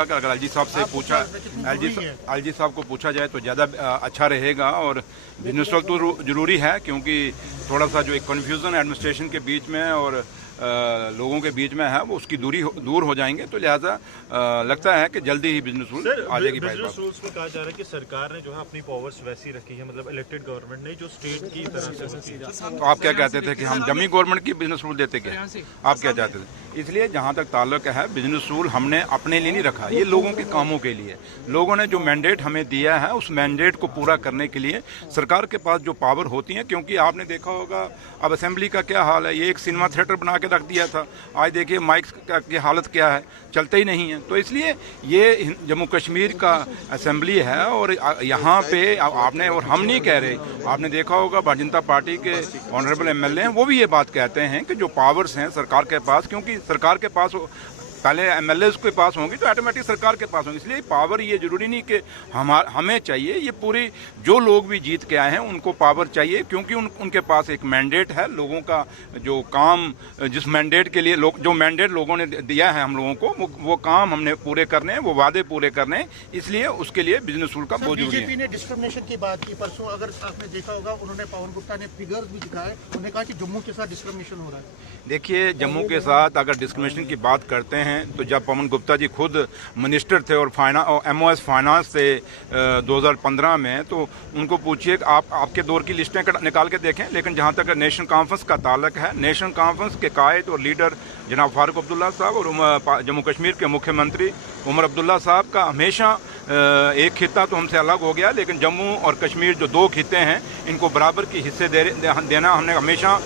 अगर एलजी साहब से पूछा, एलजी साहब को पूछा जाए तो ज़्यादा अच्छा रहेगा। और बिजनेस तो जरूरी है, क्योंकि थोड़ा सा जो एक कन्फ्यूज़न है एडमिनिस्ट्रेशन के बीच में और लोगों के बीच में है, वो उसकी दूर हो जाएंगे। तो लिहाजा लगता है कि जल्दी ही बिजनेस रूल आ जाएगी। बिजनेस रूल्स में कहा जा रहा है कि सरकार ने जो है अपनी पावर्स वैसी रखी है, मतलब इलेक्टेड गवर्नमेंट ने जो स्टेट की तरह से होती है। तो आप क्या कहते थे कि हम डमी गवर्नमेंट की बिजनेस रूल देते क्या? आप क्या चाहते थे? इसलिए जहाँ तक ताल्लुक है, बिजनेस रूल हमने अपने लिए नहीं रखा, ये लोगों के कामों के लिए। लोगों ने जो मैंडेट हमें दिया है, उस मैंडेट को पूरा करने के लिए सरकार के पास जो पावर होती है, क्योंकि आपने देखा होगा अब असेंबली का क्या हाल है, ये एक सिनेमा थिएटर बना के रख दिया था। आज देखिए माइक की हालत क्या है, चलते ही नहीं है। तो इसलिए ये जम्मू कश्मीर का असेंबली है और यहाँ पे आपने, और हम नहीं कह रहे, आपने देखा होगा भारतीय जनता पार्टी के ऑनरेबल एमएलए हैं, वो भी ये बात कहते हैं कि जो पावर्स हैं सरकार के पास, क्योंकि सरकार के पास पहले एमएलए के पास होंगी तो ऑटोमेटिक सरकार के पास होंगी। इसलिए पावर ये जरूरी नहीं कि हमें चाहिए, ये पूरी जो लोग भी जीत के आए हैं उनको पावर चाहिए, क्योंकि उनके पास एक मैंडेट है। लोगों का जो काम, जिस मैंडेट के लिए जो मैंडेट लोगों ने दिया है हम लोगों को, वो काम हमने पूरे करने हैं, वो वादे पूरे करने हैं। इसलिए उसके लिए बिजनेस रूल का बहुत जरूरी है। बीजेपी ने डिस्क्रिमिनेशन की बात की परसों, अगर आपने देखा होगा, उन्होंने पवन गुप्ता ने फिगर्स भी दिखाए, उन्होंने कहा कि जम्मू के साथ डिस्क्रिमिनेशन हो रहा है। देखिए, जम्मू के साथ अगर डिस्क्रिमिनेशन की बात करते हैं तो जब पवन गुप्ता जी खुद मिनिस्टर थे और एमओएस फाइनेंस थे 2015 में, तो उनको पूछिए कि आपके दौर की लिस्टें निकाल के देखें। लेकिन जहां तक नेशनल कॉन्फ्रेंस का ताल्लुक है, नेशनल कॉन्फ्रेंस के कायद और लीडर जनाब फारूक अब्दुल्ला साहब और जम्मू कश्मीर के मुख्यमंत्री उमर अब्दुल्ला साहब का हमेशा एक खित्ता तो हमसे अलग हो गया, लेकिन जम्मू और कश्मीर जो दो खित्ते हैं, इनको बराबर की हिस्से देना हमने हमेशा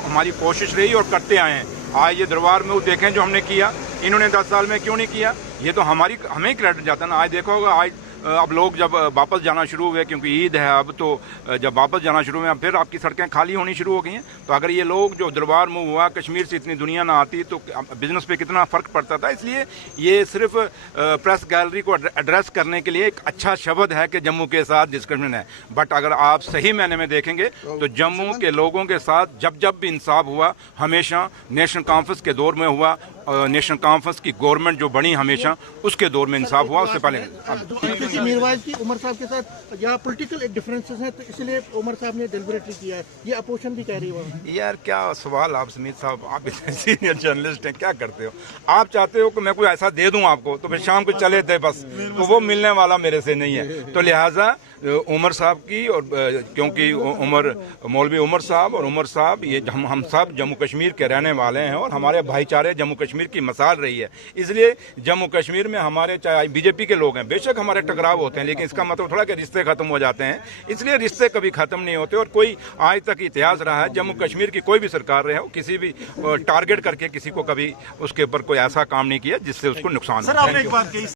हमारी कोशिश रही और करते आए हैं। आज ये दरबार में वो देखें जो हमने किया, इन्होंने 10 साल में क्यों नहीं किया, ये तो हमें ही क्रेडिट जाता है ना। आज देखा होगा, आज अब लोग जब वापस जाना शुरू हुए, क्योंकि ईद है अब, तो जब वापस जाना शुरू हुए फिर आपकी सड़कें खाली होनी शुरू हो गई हैं। तो अगर ये लोग जो दरबार मूव हुआ, कश्मीर से इतनी दुनिया ना आती तो बिजनेस पे कितना फ़र्क पड़ता था। इसलिए ये सिर्फ प्रेस गैलरी को एड्रेस करने के लिए एक अच्छा शब्द है कि जम्मू के साथ डिस्क्रिमिनेशन है। बट अगर आप सही मायने में देखेंगे तो जम्मू के लोगों के साथ जब भी इंसाफ हुआ, हमेशा नेशनल कॉन्फ्रेंस के दौर में हुआ। नेशनल कॉन्फ्रेंस की गवर्नमेंट जो बनी, हमेशा उसके दौर में इंसाफ हुआ, उससे पहले। मीरवाइज की उमर साहब के साथ या पॉलिटिकल डिफरेंसेस हैं, तो इसलिए उमर साहब ने डिलिबरेटली किया है, ये अपोजिशन भी कह रही है। यार क्या सवाल आप समीत साहब, आप इतने सीनियर जर्नलिस्ट हैं, क्या करते हो आप? चाहते हो कि मैं कोई ऐसा दे दूं आपको तो फिर शाम को चले थे बस, तो वो मिलने वाला मेरे से नहीं है। तो लिहाजा उमर साहब की, और क्योंकि मौलवी उमर साहब और उमर साहब, ये हम सब जम्मू कश्मीर के रहने वाले हैं और हमारे भाईचारे जम्मू कश्मीर की मिसाल रही है। इसलिए जम्मू कश्मीर में हमारे, चाहे बीजेपी के लोग हैं, बेशक हमारे टकराव होते हैं, लेकिन इसका मतलब थोड़ा कि रिश्ते खत्म हो जाते हैं। इसलिए रिश्ते कभी खत्म नहीं होते। और कोई आज तक इतिहास रहा है, जम्मू कश्मीर की कोई भी सरकार रहे हो, किसी भी टारगेट करके किसी को कभी उसके ऊपर कोई ऐसा काम नहीं किया जिससे उसको नुकसान हो।